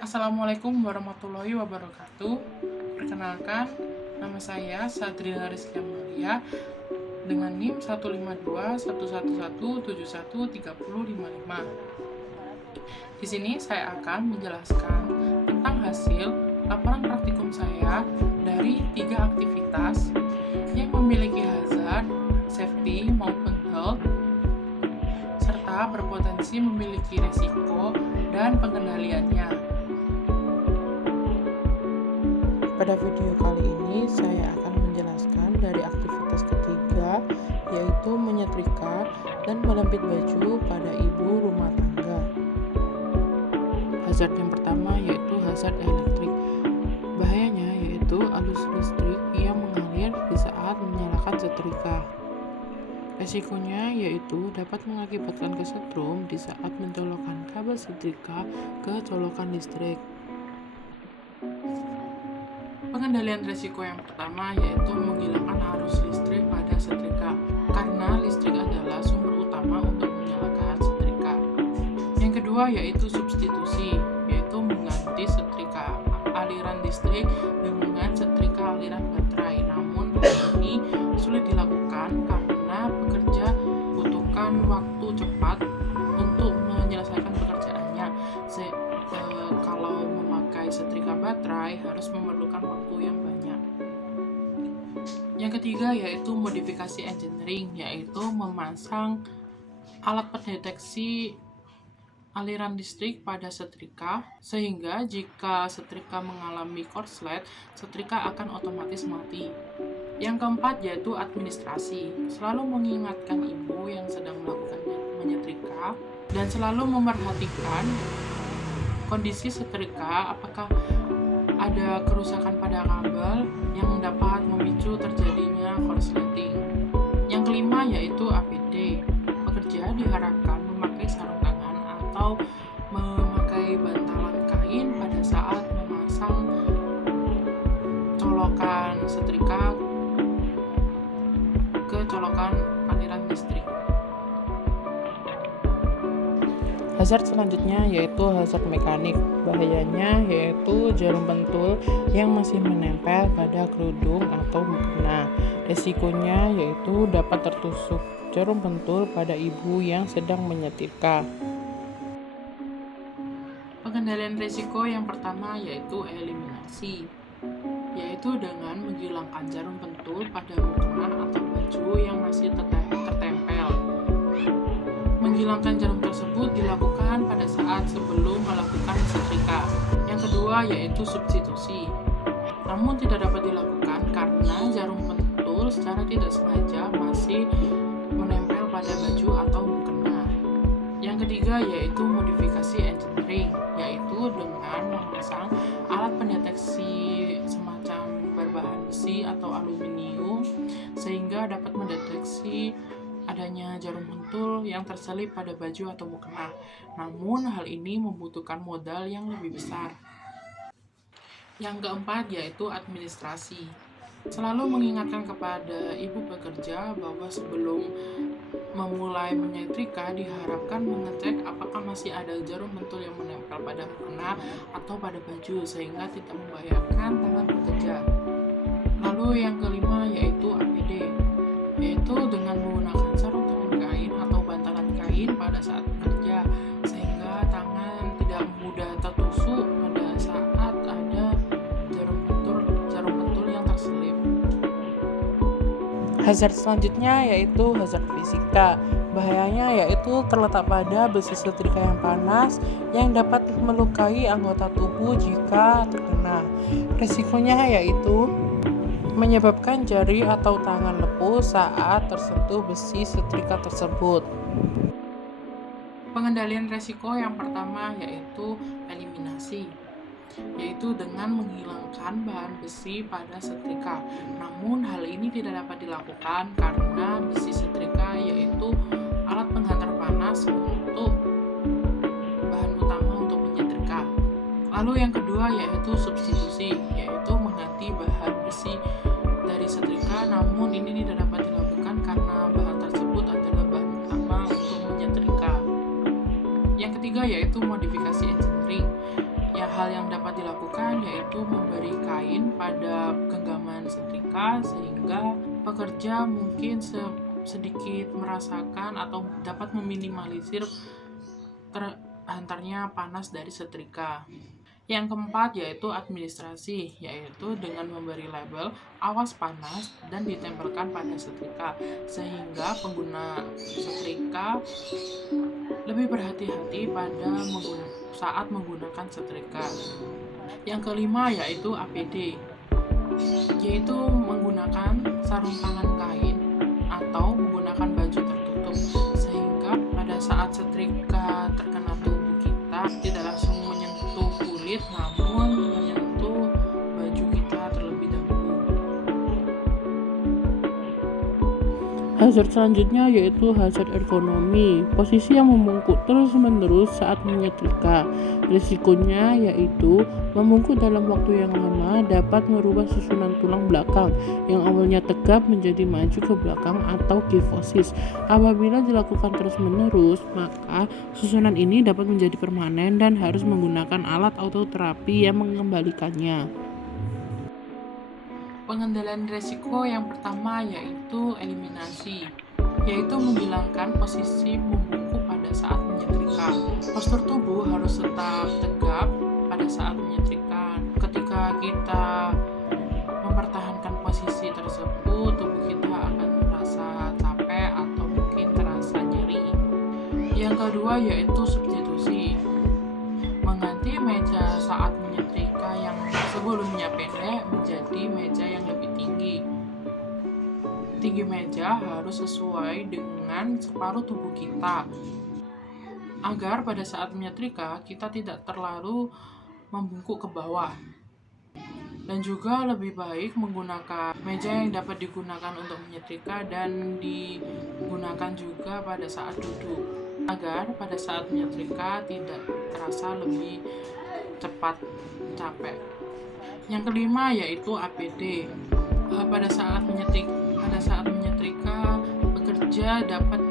Assalamualaikum warahmatullahi wabarakatuh. Perkenalkan, nama saya Sadrina Rizky Amalia dengan NIM 15211171355. Di sini saya akan menjelaskan tentang hasil laporan praktikum saya dari 3 aktivitas yang memiliki hazard, safety maupun health, serta berpotensi memiliki resiko dan pengendaliannya. Pada video kali ini saya akan menjelaskan dari aktivitas ketiga, yaitu menyetrika dan melempit baju pada ibu rumah tangga. Hazard yang pertama yaitu hazard elektrik. Bahayanya yaitu arus listrik yang mengalir di saat menyalakan setrika. Resikonya yaitu dapat mengakibatkan kesetrum di saat mencolokkan kabel setrika ke colokan listrik. Pengendalian risiko yang pertama yaitu menghilangkan arus listrik pada setrika, karena listrik adalah sumber utama untuk menyalakan setrika. Yang kedua yaitu substitusi, yaitu mengganti setrika aliran listrik dengan setrika aliran baterai. Namun hal ini sulit dilakukan karena pekerja butuhkan waktu cepat untuk menyelesaikan pekerjaannya. Kalau memakai setrika baterai harus memerlukan waktu yang banyak. Yang ketiga yaitu modifikasi engineering, yaitu memasang alat pendeteksi aliran listrik pada setrika, sehingga jika setrika mengalami korslet, setrika akan otomatis mati. Yang keempat yaitu administrasi, selalu mengingatkan ibu yang sedang melakukan menyetrika dan selalu memperhatikan kondisi setrika, apakah ada kerusakan pada kabel yang dapat memicu terjadinya korsleting. Yang kelima yaitu APD. Pekerja diharapkan memakai sarung tangan atau memakai bantalan kain pada saat memasang colokan setrika ke colokan aliran listrik. Hazard selanjutnya yaitu hazard mekanik. Bahayanya yaitu jarum pentul yang masih menempel pada kerudung atau mukena. Resikonya yaitu dapat tertusuk jarum pentul pada ibu yang sedang menyetrika. Pengendalian risiko yang pertama yaitu eliminasi, yaitu dengan menghilangkan jarum pentul pada mukena atau baju yang masih tertempel. Menghilangkan jarum tersebut dilakukan pada saat sebelum melakukan setrika. Yang kedua yaitu substitusi, namun tidak dapat dilakukan karena jarum pentul secara tidak sengaja masih menempel pada baju atau mukena. Yang ketiga yaitu modifikasi engineering, yaitu dengan memasang alat pendeteksi semacam berbahan besi atau aluminium sehingga dapat mendeteksi adanya jarum pentul yang terselip pada baju atau mukena. Namun hal ini membutuhkan modal yang lebih besar. Yang keempat yaitu administrasi. Selalu mengingatkan kepada ibu pekerja bahwa sebelum memulai menyetrika diharapkan mengecek apakah masih ada jarum pentul yang menempel pada mukena atau pada baju sehingga tidak membahayakan tangan pekerja. Lalu yang kelima yaitu APD, yaitu dengan menggunakan sarung tangan kain atau bantalan kain pada saat bekerja sehingga tangan tidak mudah tertusuk pada saat ada jarum pentul yang terselip. Hazard selanjutnya yaitu hazard fisika. Bahayanya yaitu terletak pada besi setrika yang panas yang dapat melukai anggota tubuh jika terkena. Risikonya yaitu menyebabkan jari atau tangan lepuh saat tersentuh besi setrika tersebut. Pengendalian resiko yang pertama yaitu eliminasi, yaitu dengan menghilangkan bahan besi pada setrika. Namun hal ini tidak dapat dilakukan karena besi setrika yaitu alat penghantar panas untuk bahan utama untuk menyetrika. Lalu yang kedua yaitu substitusi, yaitu mengganti bahan besi dari setrika, namun ini tidak dapat dilakukan karena bahan tersebut adalah bahan utama untuk menyetrika. Yang ketiga yaitu modifikasi engineering. Ya, hal yang dapat dilakukan yaitu memberi kain pada genggaman setrika sehingga pekerja mungkin sedikit merasakan atau dapat meminimalisir terhantarnya panas dari setrika. Yang keempat yaitu administrasi, yaitu dengan memberi label awas panas dan ditempelkan pada setrika sehingga pengguna setrika lebih berhati-hati saat menggunakan setrika. Yang kelima yaitu APD, yaitu menggunakan sarung tangan kain atau menggunakan baju tertutup sehingga pada saat setrika terkena tubuh kita tidak langsung menyentuh kulit namun menyentuh baju kita terlebih dahulu. Hazard selanjutnya yaitu hazard ergonomi, posisi yang membungkuk terus-menerus saat menyetrika. Risikonya yaitu membungkuk dalam waktu yang lama dapat merubah susunan tulang belakang yang awalnya tegap menjadi maju ke belakang atau kifosis. Apabila dilakukan terus-menerus, maka susunan ini dapat menjadi permanen dan harus menggunakan alat autoterapi yang mengembalikannya. Pengendalian risiko yang pertama yaitu eliminasi, yaitu menghilangkan posisi membungkuk pada saat menyetrika. Postur tubuh harus tetap tegap pada saat menyetrika. Ketika kita mempertahankan posisi tersebut, tubuh kita akan merasa capek atau mungkin terasa nyeri. Yang kedua yaitu substitusi, mengganti meja saat menyetrika yang sebelumnya pendek menjadi meja yang lebih tinggi. Tinggi meja harus sesuai dengan separuh tubuh kita agar pada saat menyetrika kita tidak terlalu membungkuk ke bawah. Dan juga lebih baik menggunakan meja yang dapat digunakan untuk menyetrika dan digunakan juga pada saat duduk agar pada saat menyetrika tidak terasa lebih cepat capek. Yang kelima yaitu APD. Pada saat menyetrika pekerja dapat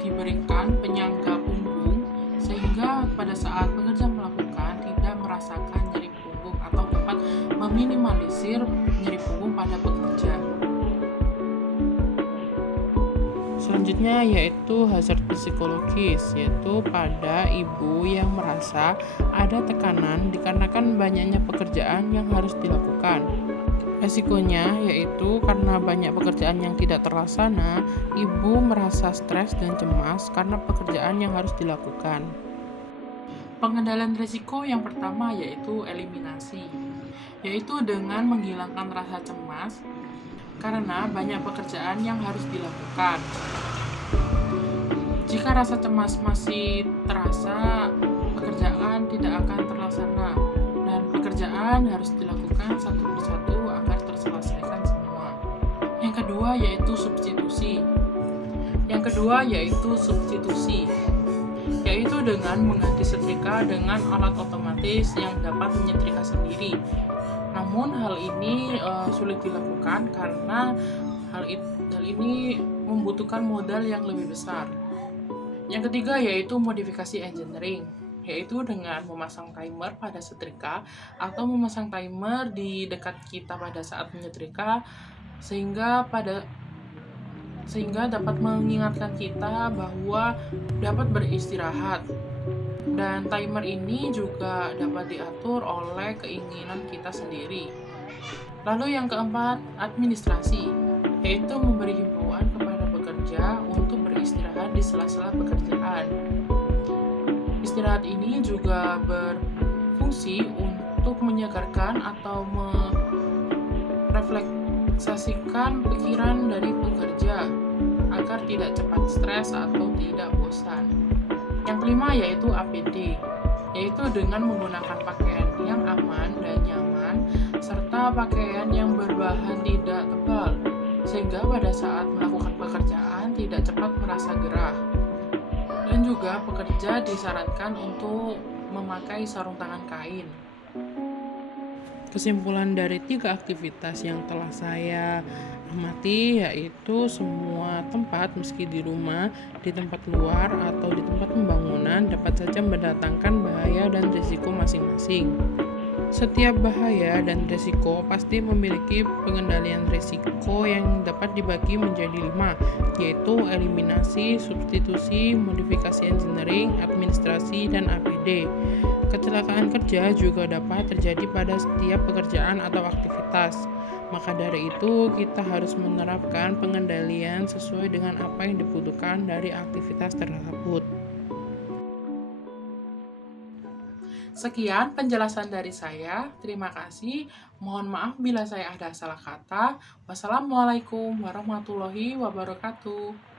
diberikan penyangga punggung sehingga pada saat pekerja melakukan tidak merasakan nyeri punggung atau dapat meminimalisir nyeri punggung pada pekerja. Selanjutnya yaitu hazard psikologis, yaitu pada ibu yang merasa ada tekanan dikarenakan banyaknya pekerjaan yang harus dilakukan. Resikonya yaitu karena banyak pekerjaan yang tidak terlaksana, ibu merasa stres dan cemas karena pekerjaan yang harus dilakukan. Pengendalian risiko yang pertama yaitu eliminasi, yaitu dengan menghilangkan rasa cemas karena banyak pekerjaan yang harus dilakukan. Jika rasa cemas masih terasa, pekerjaan tidak akan terlaksana dan pekerjaan harus dilakukan satu persatu agar terselesaikan semua. Yang kedua yaitu substitusi, yaitu dengan mengganti setrika dengan alat otomatis yang dapat menyetrika sendiri. Namun hal ini sulit dilakukan karena hal ini membutuhkan modal yang lebih besar. Yang ketiga yaitu modifikasi engineering, yaitu dengan memasang timer pada setrika atau memasang timer di dekat kita pada saat menyetrika sehingga dapat mengingatkan kita bahwa dapat beristirahat. Dan timer ini juga dapat diatur oleh keinginan kita sendiri. Lalu yang keempat, administrasi, yaitu memberi himbauan kepada pekerja untuk beristirahat di sela-sela pekerjaan. Istirahat ini juga berfungsi untuk menyegarkan atau merefleksasikan pikiran dari pekerja agar tidak cepat stres atau tidak bosan. Yang kelima yaitu APD, yaitu dengan menggunakan pakaian yang aman dan nyaman serta pakaian yang berbahan tidak tebal sehingga pada saat melakukan pekerjaan tidak cepat merasa gerah. Dan juga pekerja disarankan untuk memakai sarung tangan kain. Kesimpulan dari 3 aktivitas yang telah saya amati yaitu semua tempat meski di rumah, di tempat luar, atau di tempat pembangunan dapat saja mendatangkan bahaya dan risiko masing-masing. Setiap bahaya dan risiko pasti memiliki pengendalian risiko yang dapat dibagi menjadi 5, yaitu eliminasi, substitusi, modifikasi engineering, administrasi, dan APD. Kecelakaan kerja juga dapat terjadi pada setiap pekerjaan atau aktivitas. Maka dari itu, kita harus menerapkan pengendalian sesuai dengan apa yang dibutuhkan dari aktivitas tersebut. Sekian penjelasan dari saya. Terima kasih. Mohon maaf bila saya ada salah kata. Wassalamualaikum warahmatullahi wabarakatuh.